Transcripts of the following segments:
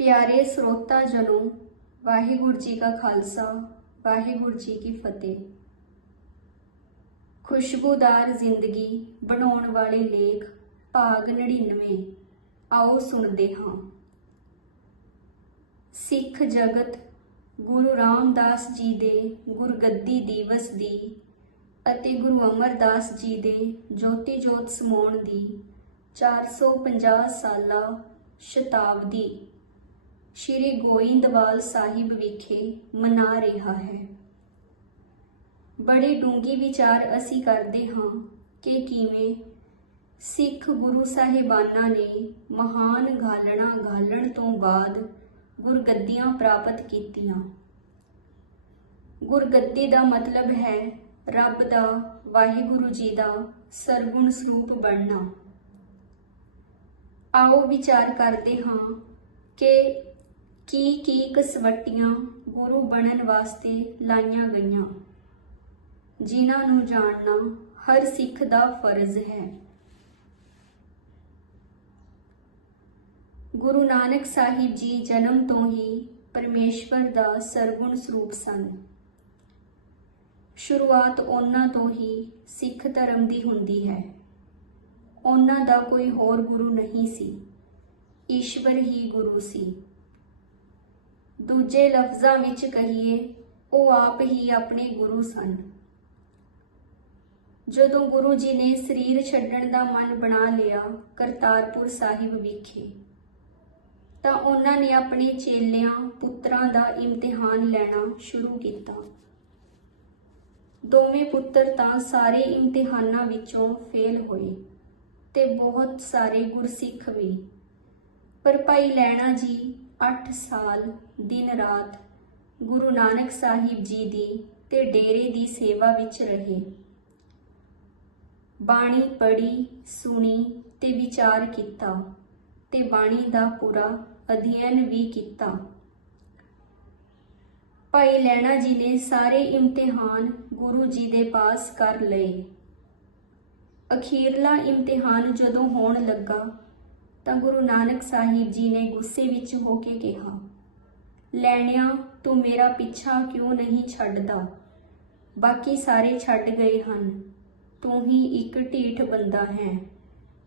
ਪਿਆਰੇ ਸਰੋਤਾ ਜਨੋ, ਵਾਹਿਗੁਰੂ ਜੀ ਕਾ ਖਾਲਸਾ, ਵਾਹਿਗੁਰੂ ਜੀ ਕੀ ਫਤਿਹ। ਖੁਸ਼ਬੂਦਾਰ ਜ਼ਿੰਦਗੀ ਬਣਾਉਣ ਵਾਲੇ ਲੇਖ, ਭਾਗ 99 ਆਓ ਸੁਣਦੇ ਹਾਂ। ਸਿੱਖ ਜਗਤ, ਗੁਰੂ ਰਾਮਦਾਸ ਜੀ ਦੇ ਗੁਰਗੱਦੀ ਦਿਵਸ ਦੀ ਅਤੇ ਗੁਰੂ ਅਮਰਦਾਸ ਜੀ ਦੇ ਜੋਤੀ ਜੋਤ ਸਮਾਉਣ ਦੀ 450 ਸਾਲਾ ਸ਼ਤਾਬਦੀ ਸ਼੍ਰੀ ਗੋਇੰਦਵਾਲ ਸਾਹਿਬ ਵਿਖੇ ਮਨਾ ਰਿਹਾ ਹੈ। ਬੜੇ ਡੂੰਗੀ ਵਿਚਾਰ ਅਸੀਂ ਕਰਦੇ ਹਾਂ ਕਿ ਕਿਵੇਂ ਸਿੱਖ ਗੁਰੂ ਸਾਹਿਬਾਨਾਂ ਨੇ ਮਹਾਨ ਗਾਲਣਾ ਗਾਲਣ ਤੋਂ ਬਾਅਦ ਗੁਰਗੱਦੀਆਂ ਪ੍ਰਾਪਤ ਕੀਤੀਆਂ। ਗੁਰਗੱਦੀ ਦਾ ਮਤਲਬ ਹੈ ਰੱਬ ਦਾ, ਵਾਹਿਗੁਰੂ ਜੀ ਦਾ ਸਰਗੁਣ ਸਰੂਪ ਬਣਨਾ। ਆਓ ਵਿਚਾਰ ਕਰਦੇ ਹਾਂ ਕਿ ਕੀ ਕੀ ਕਸਵੱਟੀਆਂ ਗੁਰੂ ਬਣਨ ਵਾਸਤੇ ਲਾਈਆਂ ਗਈਆਂ? ਜਿਨ੍ਹਾਂ ਨੂੰ ਜਾਣਨਾ ਹਰ ਸਿੱਖ ਦਾ ਫਰਜ਼ ਹੈ। ਗੁਰੂ ਨਾਨਕ ਸਾਹਿਬ ਜੀ ਜਨਮ ਤੋਂ ਹੀ ਪਰਮੇਸ਼ਵਰ ਦਾ ਸਰਗੁਣ ਸਰੂਪ ਸਨ। ਸ਼ੁਰੂਆਤ ਉਹਨਾਂ ਤੋਂ ਹੀ ਸਿੱਖ ਧਰਮ ਦੀ ਹੁੰਦੀ ਹੈ। ਉਹਨਾਂ ਦਾ ਕੋਈ ਹੋਰ ਗੁਰੂ ਨਹੀਂ ਸੀ। ਈਸ਼ਵਰ ਹੀ ਗੁਰੂ ਸੀ। ਦੂਜੇ ਲਫ਼ਜ਼ਾਂ ਵਿੱਚ ਕਹੀਏ, ਉਹ ਆਪ ਹੀ ਆਪਣੇ ਗੁਰੂ ਸਨ। ਜਦੋਂ ਗੁਰੂ ਜੀ ਨੇ ਸਰੀਰ ਛੱਡਣ ਦਾ ਮਨ ਬਣਾ ਲਿਆ ਕਰਤਾਰਪੁਰ ਸਾਹਿਬ ਵਿਖੇ, ਤਾਂ ਉਹਨਾਂ ਨੇ ਆਪਣੇ ਚੇਲਿਆਂ, ਪੁੱਤਰਾਂ ਦਾ ਇਮਤਿਹਾਨ ਲੈਣਾ ਸ਼ੁਰੂ ਕੀਤਾ। ਦੋਵੇਂ ਪੁੱਤਰ ਤਾਂ ਸਾਰੇ ਇਮਤਿਹਾਨਾਂ ਵਿੱਚੋਂ ਫੇਲ ਹੋਏ ਤੇ ਬਹੁਤ ਸਾਰੇ ਗੁਰਸਿੱਖ ਵੀ। ਪਰ ਭਾਈ ਲੈਣਾ ਜੀ 8 ਸਾਲ, ਦਿਨ ਰਾਤ ਗੁਰੂ ਨਾਨਕ ਸਾਹਿਬ ਜੀ ਦੀ ਤੇ ਡੇਰੇ ਦੀ ਸੇਵਾ ਵਿੱਚ ਰਹੇ। ਬਾਣੀ ਪੜ੍ਹੀ, ਸੁਣੀ ਤੇ ਵਿਚਾਰ ਕੀਤਾ ਤੇ ਬਾਣੀ ਦਾ ਪੂਰਾ ਅਧਿਐਨ ਵੀ ਕੀਤਾ। ਭਾਈ ਲੈਣਾ ਜੀ ਨੇ ਸਾਰੇ ਇਮਤਿਹਾਨ ਗੁਰੂ ਜੀ ਦੇ ਪਾਸ ਕਰ ਲਏ। ਅਖੀਰਲਾ ਇਮਤਿਹਾਨ ਜਦੋਂ ਹੋਣ ਲੱਗਾ ਤਾਂ ਗੁਰੂ ਨਾਨਕ ਸਾਹਿਬ ਜੀ ਨੇ ਗੁੱਸੇ ਵਿੱਚ ਹੋ ਕੇ ਕਿਹਾ, ਲੈਣਿਆ, ਤੂੰ ਮੇਰਾ ਪਿੱਛਾ ਕਿਉਂ ਨਹੀਂ ਛੱਡਦਾ? ਬਾਕੀ ਸਾਰੇ ਛੱਡ ਗਏ ਹਨ। ਤੂੰ ਹੀ ਇੱਕ ਢੀਠ ਬੰਦਾ ਹੈ।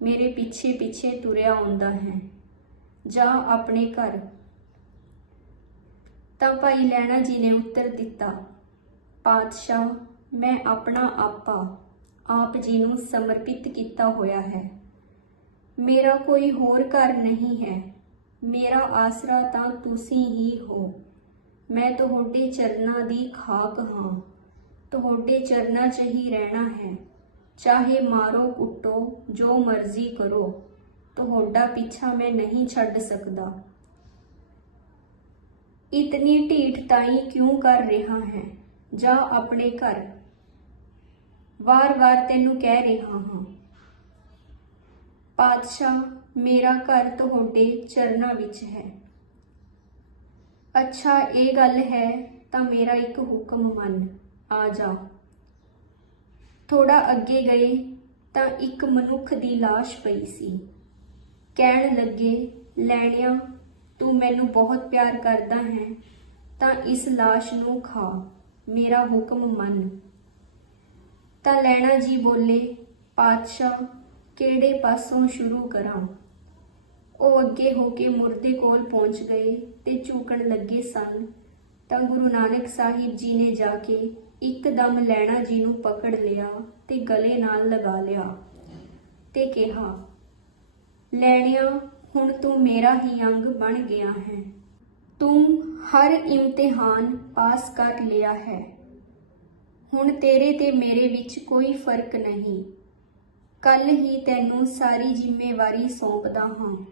ਮੇਰੇ ਪਿੱਛੇ ਪਿੱਛੇ ਤੁਰਿਆ ਆਉਂਦਾ ਹੈ। ਜਾ ਆਪਣੇ ਘਰ। ਤਾਂ ਭਾਈ ਲੈਣਾ ਜੀ ਨੇ ਉੱਤਰ ਦਿੱਤਾ, ਪਾਤਸ਼ਾਹ, ਮੈਂ ਆਪਣਾ ਆਪਾ, ਆਪ ਜੀ ਨੂੰ ਸਮਰਪਿਤ ਕੀਤਾ ਹੋਇਆ ਹੈ। ਮੇਰਾ ਕੋਈ ਹੋਰ ਘਰ ਨਹੀਂ ਹੈ। ਮੇਰਾ ਆਸਰਾ ਤਾਂ ਤੁਸੀਂ ਹੀ ਹੋ। ਮੈਂ ਤੁਹਾਡੇ ਚਰਨਾਂ ਦੀ ਖਾਕ ਹਾਂ। ਤੁਹਾਡੇ ਚਰਨਾਂ 'ਚ ਹੀ ਰਹਿਣਾ ਹੈ। ਚਾਹੇ ਮਾਰੋ ਕੁੱਟੋ, ਜੋ ਮਰਜ਼ੀ ਕਰੋ। ਤੁਹਾਡਾ ਪਿੱਛਾ ਮੈਂ ਨਹੀਂ ਛੱਡ ਸਕਦਾ। ਇਤਨੀ ਢੀਠ ਤਾਈ ਕਿਉਂ ਕਰ ਰਿਹਾ ਹੈ? ਜਾ ਆਪਣੇ ਘਰ। ਵਾਰ-ਵਾਰ ਤੈਨੂੰ ਕਹਿ ਰਿਹਾ ਹਾਂ। ਪਾਤਸ਼ਾਹ ਮੇਰਾ ਘਰ ਤੁਹਾਡੇ ਚਰਨਾਂ ਵਿੱਚ ਹੈ ਅੱਛਾ ਇਹ ਗੱਲ ਹੈ ਤਾਂ ਮੇਰਾ ਇੱਕ ਹੁਕਮ ਮੰਨ ਆ ਜਾ ਥੋੜਾ ਅੱਗੇ ਗਏ ਤਾਂ ਇੱਕ ਮਨੁੱਖ ਦੀ লাশ ਪਈ ਸੀ ਕਹਿਣ ਲੱਗੇ ਲੈਣਿਆ ਤੂੰ ਮੈਨੂੰ ਬਹੁਤ ਪਿਆਰ ਕਰਦਾ ਹੈ ਤਾਂ ਇਸ লাশ ਨੂੰ ਖਾ ਮੇਰਾ ਹੁਕਮ ਮੰਨ ਤਾਂ ਲੈਣਾ ਜੀ ਬੋਲੇ ਪਾਤਸ਼ਾਹ ਕਿਹੜੇ ਪਾਸੋਂ ਸ਼ੁਰੂ ਕਰਾਂ? ਉਹ ਅੱਗੇ ਹੋ ਕੇ ਮੁਰਦੇ ਕੋਲ ਪਹੁੰਚ ਗਏ ਤੇ ਝੂਕਣ ਲੱਗੇ ਸਨ। ਤਾਂ ਗੁਰੂ ਨਾਨਕ ਸਾਹਿਬ ਜੀ ਨੇ ਜਾ ਕੇ ਇੱਕਦਮ ਲੈਣਾ ਜੀ ਨੂੰ ਪਕੜ ਲਿਆ ਤੇ ਗਲੇ ਨਾਲ ਲਗਾ ਲਿਆ ਤੇ ਕਿਹਾ, ਲੈਣਿਆ, ਹੁਣ ਤੂੰ ਮੇਰਾ ਹੀ ਅੰਗ ਬਣ ਗਿਆ ਹੈ। ਤੂੰ ਹਰ ਇਮਤਿਹਾਨ ਪਾਸ ਕਰ ਲਿਆ ਹੈ। ਹੁਣ ਤੇਰੇ ਤੇ ਮੇਰੇ ਵਿੱਚ ਕੋਈ ਫ਼ਰਕ ਨਹੀਂ। ਕੱਲ ਹੀ ਤੈਨੂੰ ਸਾਰੀ ਜ਼ਿੰਮੇਵਾਰੀ ਸੌਂਪਦਾ ਹਾਂ।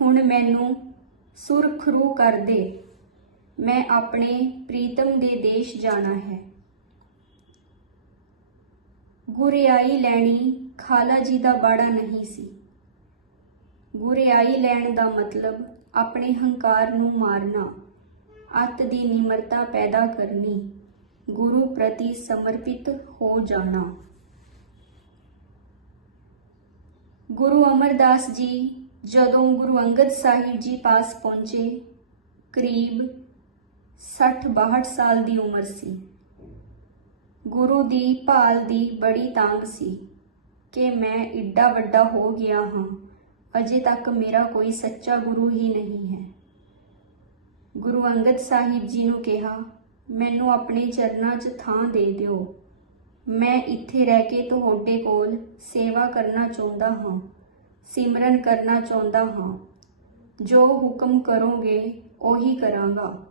ਹੁਣ ਮੈਨੂੰ ਸੁਰਖਰੂ ਕਰ ਦੇ। ਮੈਂ ਆਪਣੇ ਪ੍ਰੀਤਮ ਦੇ ਦੇਸ਼ ਜਾਣਾ ਹੈ। ਗੁਰਿਆਈ ਲੈਣੀ ਖਾਲਾ ਜੀ ਦਾ ਬਾੜਾ ਨਹੀਂ ਸੀ। ਗੁਰਿਆਈ ਲੈਣ ਦਾ ਮਤਲਬ ਆਪਣੇ ਹੰਕਾਰ ਨੂੰ ਮਾਰਨਾ, ਅੱਤ ਦੀ ਨਿਮਰਤਾ ਪੈਦਾ ਕਰਨੀ, ਗੁਰੂ ਪ੍ਰਤੀ ਸਮਰਪਿਤ ਹੋ ਜਾਣਾ। ਗੁਰੂ ਅਮਰਦਾਸ ਜੀ, ਜਦੋਂ ਗੁਰੂ ਅੰਗਦ ਸਾਹਿਬ ਜੀ ਪਾਸ ਪਹੁੰਚੇ, ਕਰੀਬ 60-62 ਸਾਲ ਦੀ ਉਮਰ ਸੀ। ਗੁਰੂ ਦੀ ਭਾਲ ਦੀ ਬੜੀ ਤਾਂਗ ਸੀ ਕਿ ਮੈਂ ਇੱਡਾ ਵੱਡਾ ਹੋ ਗਿਆ ਹਾਂ, ਅਜੇ ਤੱਕ ਮੇਰਾ ਕੋਈ ਸੱਚਾ ਗੁਰੂ ਹੀ ਨਹੀਂ ਹੈ। ਗੁਰੂ ਅੰਗਦ ਸਾਹਿਬ ਜੀ ਨੂੰ ਕਿਹਾ, ਮੈਨੂੰ ਆਪਣੇ ਚਰਨਾਂ 'ਚ ਥਾਂ ਦੇ ਦਿਓ। ਮੈਂ ਇੱਥੇ ਰਹਿ ਕੇ ਤੁਹਾਡੇ ਕੋਲ ਸੇਵਾ ਕਰਨਾ ਚਾਹੁੰਦਾ ਹਾਂ, ਸਿਮਰਨ ਕਰਨਾ ਚਾਹੁੰਦਾ ਹਾਂ। ਜੋ ਹੁਕਮ ਕਰੋਗੇ, ਉਹੀ ਕਰਾਂਗਾ।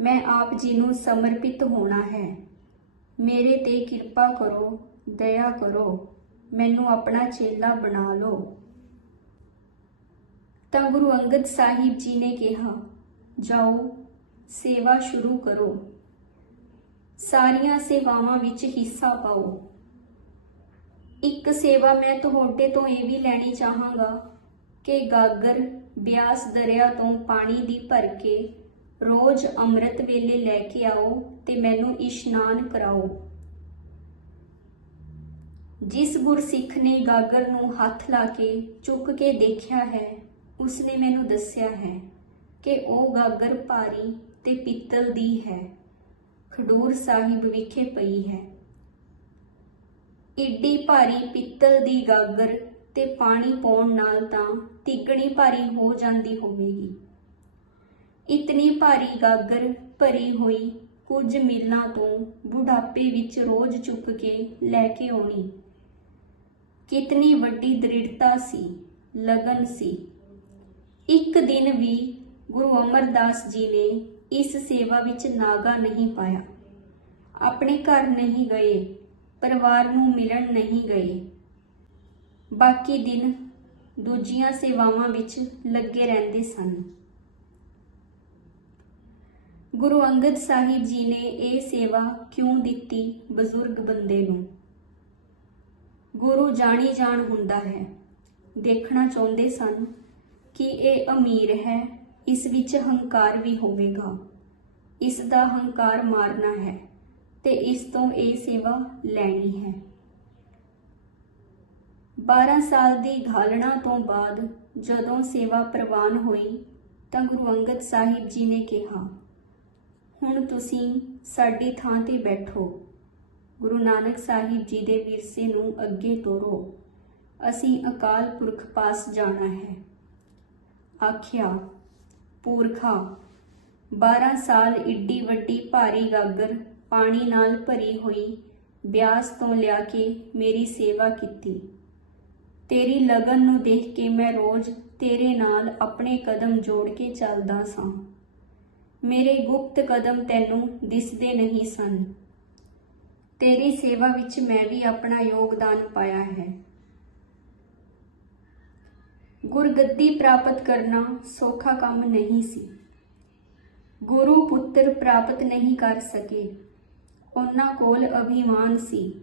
ਮੈਂ ਆਪ ਜੀ ਨੂੰ ਸਮਰਪਿਤ ਹੋਣਾ ਹੈ। ਮੇਰੇ ਤੇ ਕਿਰਪਾ ਕਰੋ, ਦਇਆ ਕਰੋ। ਮੈਨੂੰ ਆਪਣਾ ਚੇਲਾ ਬਣਾ ਲਓ। ਤਾਂ ਗੁਰੂ ਅੰਗਦ ਸਾਹਿਬ ਜੀ ਨੇ ਕਿਹਾ, ਜਾਓ, ਸੇਵਾ ਸ਼ੁਰੂ ਕਰੋ। ਸਾਰੀਆਂ ਸੇਵਾਵਾਂ ਵਿੱਚ ਹਿੱਸਾ ਪਾਓ। ਇੱਕ ਸੇਵਾ ਮੈਂ ਤੁਹਾਡੇ ਤੋਂ ਇਹ ਵੀ ਲੈਣੀ ਚਾਹਾਂਗਾ ਕਿ ਗਾਗਰ ਬਿਆਸ ਦਰਿਆ ਤੋਂ ਪਾਣੀ ਦੀ ਭਰ ਕੇ ਰੋਜ਼ ਅੰਮ੍ਰਿਤ ਵੇਲੇ ਲੈ ਕੇ ਆਓ ਤੇ ਮੈਨੂੰ ਇਸ਼ਨਾਨ ਕਰਾਓ। ਜਿਸ ਗੁਰਸਿੱਖ ਨੇ ਗਾਗਰ ਨੂੰ ਹੱਥ ਲਾ ਕੇ ਚੁੱਕ ਕੇ ਦੇਖਿਆ ਹੈ, ਉਸਨੇ ਮੈਨੂੰ ਦੱਸਿਆ ਹੈ ਕਿ ਉਹ ਗਾਗਰ ਭਾਰੀ ਤੇ ਪਿੱਤਲ ਦੀ ਹੈ। ਖਡੂਰ ਸਾਹਿਬ ਵਿਖੇ ਪਈ ਹੈ। ਏਡੀ ਭਾਰੀ ਪਿੱਤਲ ਦੀ ਗਾਗਰ ਤੇ ਪਾਣੀ ਪਾਉਣ ਨਾਲ ਤਾਂ ਤਿੱਗਣੀ ਭਾਰੀ ਹੋ ਜਾਂਦੀ ਹੋਵੇਗੀ। ਇਤਨੀ ਭਾਰੀ ਗਾਗਰ ਭਰੀ ਹੋਈ ਕੁਝ ਮੀਲਾਂ ਤੋਂ ਬੁਢਾਪੇ ਵਿੱਚ ਰੋਜ਼ ਚੁੱਕ ਕੇ ਲੈ ਕੇ ਆਉਣੀ। ਕਿਤਨੀ ਵੱਡੀ ਦ੍ਰਿੜਤਾ ਸੀ, ਲਗਨ ਸੀ। ਇੱਕ ਦਿਨ ਵੀ ਗੁਰੂ ਅਮਰਦਾਸ ਜੀ ਨੇ ਇਸ ਸੇਵਾ ਵਿੱਚ ਨਾਗਾ ਨਹੀਂ ਪਾਇਆ। ਆਪਣੇ ਘਰ ਨਹੀਂ ਗਏ, ਪਰਿਵਾਰ ਨੂੰ ਮਿਲਣ ਨਹੀਂ ਗਏ। ਬਾਕੀ ਦਿਨ ਦੂਜੀਆਂ ਸੇਵਾਵਾਂ ਵਿੱਚ ਲੱਗੇ ਰਹਿੰਦੇ ਸਨ। ਗੁਰੂ ਅੰਗਦ ਸਾਹਿਬ ਜੀ ਨੇ ਇਹ ਸੇਵਾ ਕਿਉਂ ਦਿੱਤੀ ਬਜ਼ੁਰਗ ਬੰਦੇ ਨੂੰ? ਗੁਰੂ ਜਾਣੀ ਜਾਣ ਹੁੰਦਾ ਹੈ। ਦੇਖਣਾ ਚਾਹੁੰਦੇ ਸਨ ਕਿ ਇਹ ਅਮੀਰ ਹੈ ਇਸ ਵਿੱਚ ਹੰਕਾਰ ਵੀ ਹੋਵੇਗਾ। ਇਸ ਦਾ ਹੰਕਾਰ ਮਾਰਨਾ ਹੈ ਤੇ ਇਸ ਤੋਂ ਇਹ ਸੇਵਾ ਲੈਣੀ ਹੈ। 12 ਸਾਲ ਦੀ ਘਾਲਣਾ ਤੋਂ ਬਾਅਦ ਜਦੋਂ ਸੇਵਾ ਪ੍ਰਵਾਨ ਹੋਈ, ਤਾਂ ਗੁਰੂ ਅੰਗਦ ਸਾਹਿਬ ਜੀ ਨੇ ਕਿਹਾ, ਹੁਣ ਤੁਸੀਂ ਸਾਡੀ ਥਾਂ ਤੇ ਬੈਠੋ। ਗੁਰੂ ਨਾਨਕ ਸਾਹਿਬ ਜੀ ਦੇ ਵਿਰਸੇ ਨੂੰ ਅੱਗੇ ਤੋਰੋ। ਅਸੀਂ ਅਕਾਲ ਪੁਰਖ ਪਾਸ ਜਾਣਾ ਹੈ। ਆਖਿਆ ਪੂਰਖਾ। 12 ਸਾਲ ਇੱਡੀ ਵੱਡੀ ਭਾਰੀ ਗਾਗਰ ਪਾਣੀ ਨਾਲ ਭਰੀ ਹੋਈ ਬਿਆਸ ਤੋਂ ਲਿਆ ਕੇ ਮੇਰੀ ਸੇਵਾ ਕੀਤੀ। ਤੇਰੀ ਲਗਨ ਨੂੰ ਦੇਖ ਕੇ ਮੈਂ ਰੋਜ਼ ਤੇਰੇ ਨਾਲ ਆਪਣੇ ਕਦਮ ਜੋੜ ਕੇ ਚੱਲਦਾ ਸਾਂ। ਮੇਰੇ ਗੁਪਤ ਕਦਮ ਤੈਨੂੰ ਦਿਸਦੇ ਨਹੀਂ ਸਨ। ਤੇਰੀ ਸੇਵਾ ਵਿੱਚ ਮੈਂ ਵੀ ਆਪਣਾ ਯੋਗਦਾਨ ਪਾਇਆ ਹੈ। ਗੁਰਗੱਦੀ ਪ੍ਰਾਪਤ ਕਰਨਾ ਸੌਖਾ ਕੰਮ ਨਹੀਂ ਸੀ। ਗੁਰੂ ਪੁੱਤਰ ਪ੍ਰਾਪਤ ਨਹੀਂ ਕਰ ਸਕੇ। ਉਹਨਾਂ ਕੋਲ ਅਭਿਮਾਨ ਸੀ।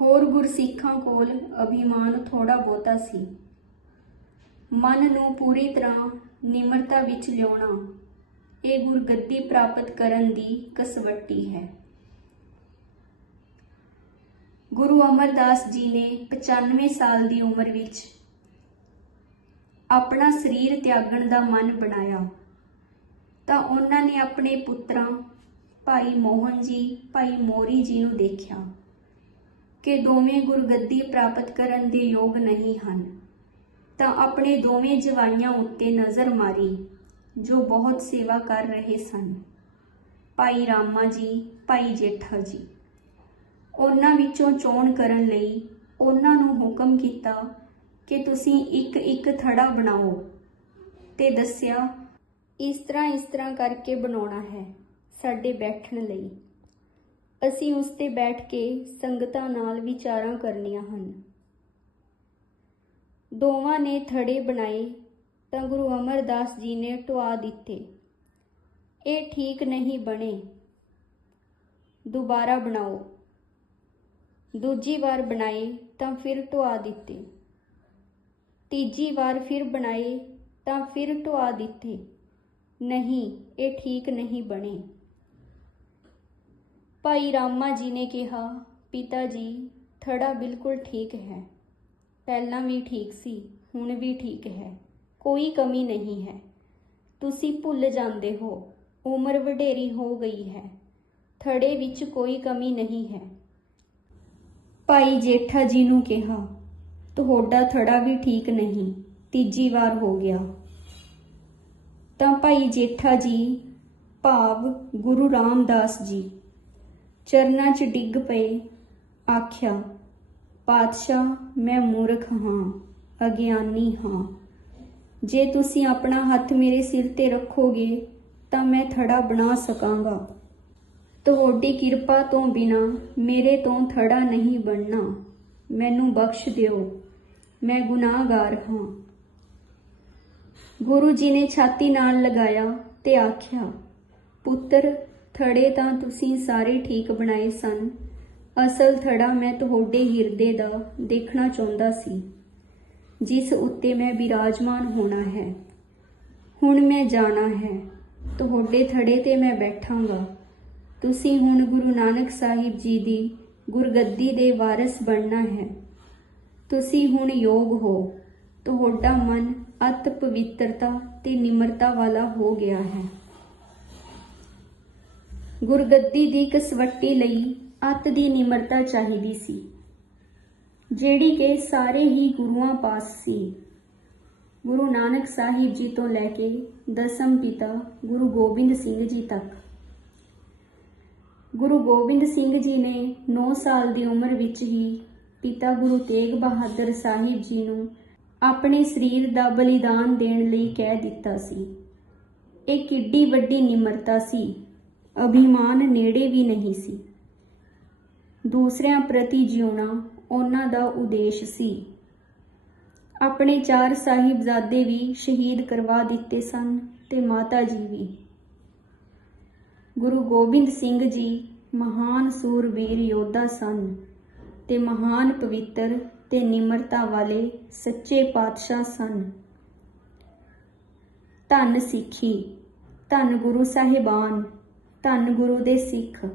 ਹੋਰ ਗੁਰਸਿੱਖਾਂ ਕੋਲ ਅਭਿਮਾਨ ਥੋੜਾ ਬਹੁਤਾ ਸੀ। ਮਨ ਨੂੰ ਪੂਰੀ ਤਰ੍ਹਾਂ ਨਿਮਰਤਾ ਵਿੱਚ ਲਿਆਉਣਾ, ਇਹ ਗੁਰਗੱਦੀ ਪ੍ਰਾਪਤ ਕਰਨ ਦੀ ਕਸਵੱਟੀ ਹੈ। ਗੁਰੂ ਅਮਰਦਾਸ ਜੀ ਨੇ 95 ਸਾਲ ਦੀ ਉਮਰ ਵਿੱਚ ਆਪਣਾ ਸਰੀਰ ਤਿਆਗਣ ਦਾ ਮਨ ਬਣਾਇਆ। ਤਾਂ ਉਹਨਾਂ ਨੇ ਆਪਣੇ ਪੁੱਤਰਾਂ, ਭਾਈ ਮੋਹਨ ਜੀ, ਭਾਈ ਮੋਰੀ ਜੀ ਨੂੰ ਦੇਖਿਆ ਕਿ ਦੋਵੇਂ ਗੁਰਗੱਦੀ ਪ੍ਰਾਪਤ ਕਰਨ ਦੇ ਯੋਗ ਨਹੀਂ ਹਨ। ਤਾਂ ਆਪਣੇ ਦੋਵੇਂ ਜਵਾਈਆਂ ਉੱਤੇ ਨਜ਼ਰ ਮਾਰੀ, ਜੋ ਬਹੁਤ ਸੇਵਾ ਕਰ ਰਹੇ ਸਨ। ਭਾਈ ਰਾਮਾ ਜੀ, ਭਾਈ ਜੇਠਾ ਜੀ। ਉਹਨਾਂ ਵਿੱਚੋਂ ਚੋਣ ਕਰਨ ਲਈ ਉਹਨਾਂ ਨੂੰ ਹੁਕਮ ਕੀਤਾ ਕਿ ਤੁਸੀਂ ਇੱਕ ਇੱਕ ਥੜਾ ਬਣਾਓ ਤੇ ਦੱਸਿਆ, ਇਸ ਤਰ੍ਹਾਂ ਇਸ ਤਰ੍ਹਾਂ ਕਰਕੇ ਬਣਾਉਣਾ ਹੈ ਸਾਡੇ ਬੈਠਣ ਲਈ। ਅਸੀਂ ਉਸ ਤੇ ਬੈਠ ਕੇ ਸੰਗਤਾਂ ਨਾਲ ਵਿਚਾਰਾਂ ਕਰਨੀਆਂ ਹਨ। ਦੋਵਾਂ ਨੇ ਥੜੇ ਬਣਾਏ, ਤਾਂ ਗੁਰੂ ਅਮਰਦਾਸ ਜੀ ਨੇ ਟੁਆ ਦਿੱਤੇ। ਇਹ ਠੀਕ ਨਹੀਂ ਬਣੇ। ਦੁਬਾਰਾ ਬਣਾਓ। ਦੂਜੀ ਵਾਰ ਬਣਾਏ, ਤਾਂ ਫਿਰ ਢਵਾ ਦਿੱਤੇ। ਤੀਜੀ ਵਾਰ ਫਿਰ ਬਣਾਏ ਤਾਂ ਫਿਰ ਢਵਾ ਦਿੱਤੇ। ਨਹੀਂ, ਇਹ ਠੀਕ ਨਹੀਂ ਬਣੇ। ਭਾਈ ਰਾਮਾ ਜੀ ਨੇ ਕਿਹਾ, ਪਿਤਾ ਜੀ, ਥੜਾ ਬਿਲਕੁਲ ਠੀਕ ਹੈ। ਪਹਿਲਾਂ ਵੀ ਠੀਕ ਸੀ, ਹੁਣ ਵੀ ਠੀਕ ਹੈ। ਕੋਈ ਕਮੀ ਨਹੀਂ ਹੈ। ਤੁਸੀਂ ਭੁੱਲ ਜਾਂਦੇ ਹੋ, ਉਮਰ ਵਡੇਰੀ ਹੋ ਗਈ ਹੈ। ਥੜੇ ਵਿੱਚ ਕੋਈ ਕਮੀ ਨਹੀਂ ਹੈ। ਭਾਈ ਜੇਠਾ ਜੀ ਨੂੰ ਕਿਹਾ ਤੁਹਾਡਾ ਥੜਾ ਵੀ ਠੀਕ ਨਹੀਂ, ਤੀਜੀ ਵਾਰ ਹੋ ਗਿਆ। ਤਾਂ ਭਾਈ ਜੇਠਾ ਜੀ, ਭਾਵ ਗੁਰੂ ਰਾਮਦਾਸ ਜੀ ਚਰਨਾਂ 'ਚ ਡਿੱਗ ਪਏ, ਆਖਿਆ, ਪਾਤਸ਼ਾਹ, ਮੈਂ ਮੂਰਖ ਹਾਂ, ਅਗਿਆਨੀ ਹਾਂ। ਜੇ ਤੁਸੀਂ ਆਪਣਾ ਹੱਥ ਮੇਰੇ ਸਿਰ ਤੇ ਰੱਖੋਗੇ, ਤਾਂ ਮੈਂ ਥੜਾ ਬਣਾ ਸਕਾਂਗਾ। ਤੁਹਾਡੀ ਕਿਰਪਾ ਤੋਂ ਬਿਨਾ ਮੇਰੇ ਤੋਂ ਥੜਾ ਨਹੀਂ ਬਣਨਾ। ਮੈਨੂੰ ਬਖਸ਼ ਦਿਓ। ਮੈਂ ਗੁਨਾਹਗਾਰ ਹਾਂ। ਗੁਰੂ ਜੀ ਨੇ ਛਾਤੀ ਨਾਲ ਲਗਾਇਆ ਤੇ ਆਖਿਆ, ਪੁੱਤਰ, ਥੜੇ ਤਾਂ ਤੁਸੀਂ ਸਾਰੇ ਠੀਕ ਬਣਾਏ ਸਨ। ਅਸਲ ਥੜਾ ਮੈਂ ਤੁਹਾਡੇ ਹਿਰਦੇ ਦਾ ਦੇਖਣਾ ਚਾਹੁੰਦਾ ਸੀ, ਜਿਸ ਉੱਤੇ ਮੈਂ ਬਿਰਾਜਮਾਨ ਹੋਣਾ ਹੈ। ਹੁਣ ਮੈਂ ਜਾਣਾ ਹੈ। ਤੁਹਾਡੇ ਥੜੇ ਤੇ ਮੈਂ ਬੈਠਾਂਗਾ। ਤੁਸੀਂ ਹੁਣ ਗੁਰੂ ਨਾਨਕ ਸਾਹਿਬ ਜੀ ਦੀ ਗੁਰਗੱਦੀ ਦੇ ਵਾਰਿਸ ਬਣਨਾ ਹੈ। ਤੁਸੀਂ ਹੁਣ ਯੋਗ ਹੋ। ਤੁਹਾਡਾ ਮਨ ਅਤ ਪਵਿੱਤਰਤਾ ਤੇ ਨਿਮਰਤਾ ਵਾਲਾ ਹੋ ਗਿਆ ਹੈ। ਗੁਰਗੱਦੀ ਦੀ ਕਸਵੱਟੀ ਲਈ ਅਤ ਦੀ ਨਿਮਰਤਾ ਚਾਹੀਦੀ ਸੀ, ਜਿਹੜੀ ਕਿ ਸਾਰੇ ਹੀ ਗੁਰੂਆਂ ਪਾਸ ਸੀ। ਗੁਰੂ ਨਾਨਕ ਸਾਹਿਬ ਜੀ ਤੋਂ ਲੈ ਕੇ ਦਸਮ ਪਿਤਾ ਗੁਰੂ ਗੋਬਿੰਦ ਸਿੰਘ ਜੀ ਤੱਕ। ਗੁਰੂ ਗੋਬਿੰਦ ਸਿੰਘ ਜੀ ਨੇ 9 ਸਾਲ ਦੀ ਉਮਰ ਵਿੱਚ ਹੀ ਪਿਤਾ ਗੁਰੂ ਤੇਗ ਬਹਾਦਰ ਸਾਹਿਬ ਜੀ ਨੂੰ ਆਪਣੇ ਸਰੀਰ ਦਾ ਬਲੀਦਾਨ ਦੇਣ ਲਈ ਕਹਿ ਦਿੱਤਾ ਸੀ। ਇਹ ਕਿੱਡੀ ਵੱਡੀ ਨਿਮਰਤਾ ਸੀ। ਅਭਿਮਾਨ ਨੇੜੇ ਵੀ ਨਹੀਂ ਸੀ। ਦੂਸਰਿਆਂ ਪ੍ਰਤੀ ਜਿਉਣਾ ਉਹਨਾਂ ਦਾ ਉਦੇਸ਼ ਸੀ। ਆਪਣੇ ਚਾਰ ਸਾਹਿਬਜ਼ਾਦੇ ਵੀ ਸ਼ਹੀਦ ਕਰਵਾ ਦਿੱਤੇ ਸਨ ਤੇ ਮਾਤਾ ਜੀ ਵੀ। ਗੁਰੂ ਗੋਬਿੰਦ ਸਿੰਘ ਜੀ ਮਹਾਨ ਸੂਰਬੀਰ ਯੋਧਾ ਸਨ। ਤੇ ਮਹਾਨ ਪਵਿੱਤਰ ਤੇ ਨਿਮਰਤਾ ਵਾਲੇ ਸੱਚੇ ਪਾਤਸ਼ਾਹ ਸਨ। ਧੰਨ ਸਿੱਖੀ, ਧੰਨ ਗੁਰੂ ਸਾਹਿਬਾਨ, ਧੰਨ ਗੁਰੂ ਦੇ ਸਿੱਖ।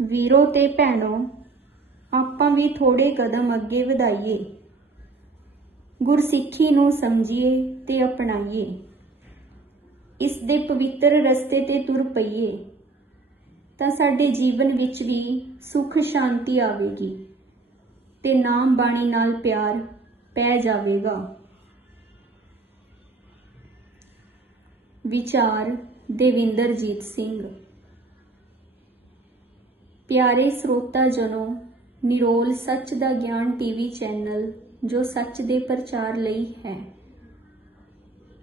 ਵੀਰੋ ਤੇ ਭੈਣੋ, ਆਪਾਂ ਵੀ ਥੋੜੇ ਕਦਮ ਅੱਗੇ ਵਧਾਈਏ। ਗੁਰਸਿੱਖੀ ਨੂੰ ਸਮਝੀਏ ਤੇ ਅਪਣਾਈਏ। ਇਸ ਦੇ ਪਵਿੱਤਰ ਰਸਤੇ ਤੇ ਤੁਰ ਪਈਏ। ਤਾਂ ਸਾਡੇ ਜੀਵਨ ਵਿੱਚ ਵੀ ਸੁਖ ਸ਼ਾਂਤੀ ਆਵੇਗੀ ਤੇ ਨਾਮ ਬਾਣੀ ਨਾਲ ਪਿਆਰ ਪੈ ਜਾਵੇਗਾ। ਵਿਚਾਰ ਦੇਵਿੰਦਰਜੀਤ ਸਿੰਘ। ਪਿਆਰੇ ਸਰੋਤਾ ਜਨੋ, ਨਿਰੋਲ ਸੱਚ ਦਾ ਗਿਆਨ ਟੀਵੀ ਚੈਨਲ ਜੋ ਸੱਚ ਦੇ ਪ੍ਰਚਾਰ ਲਈ ਹੈ।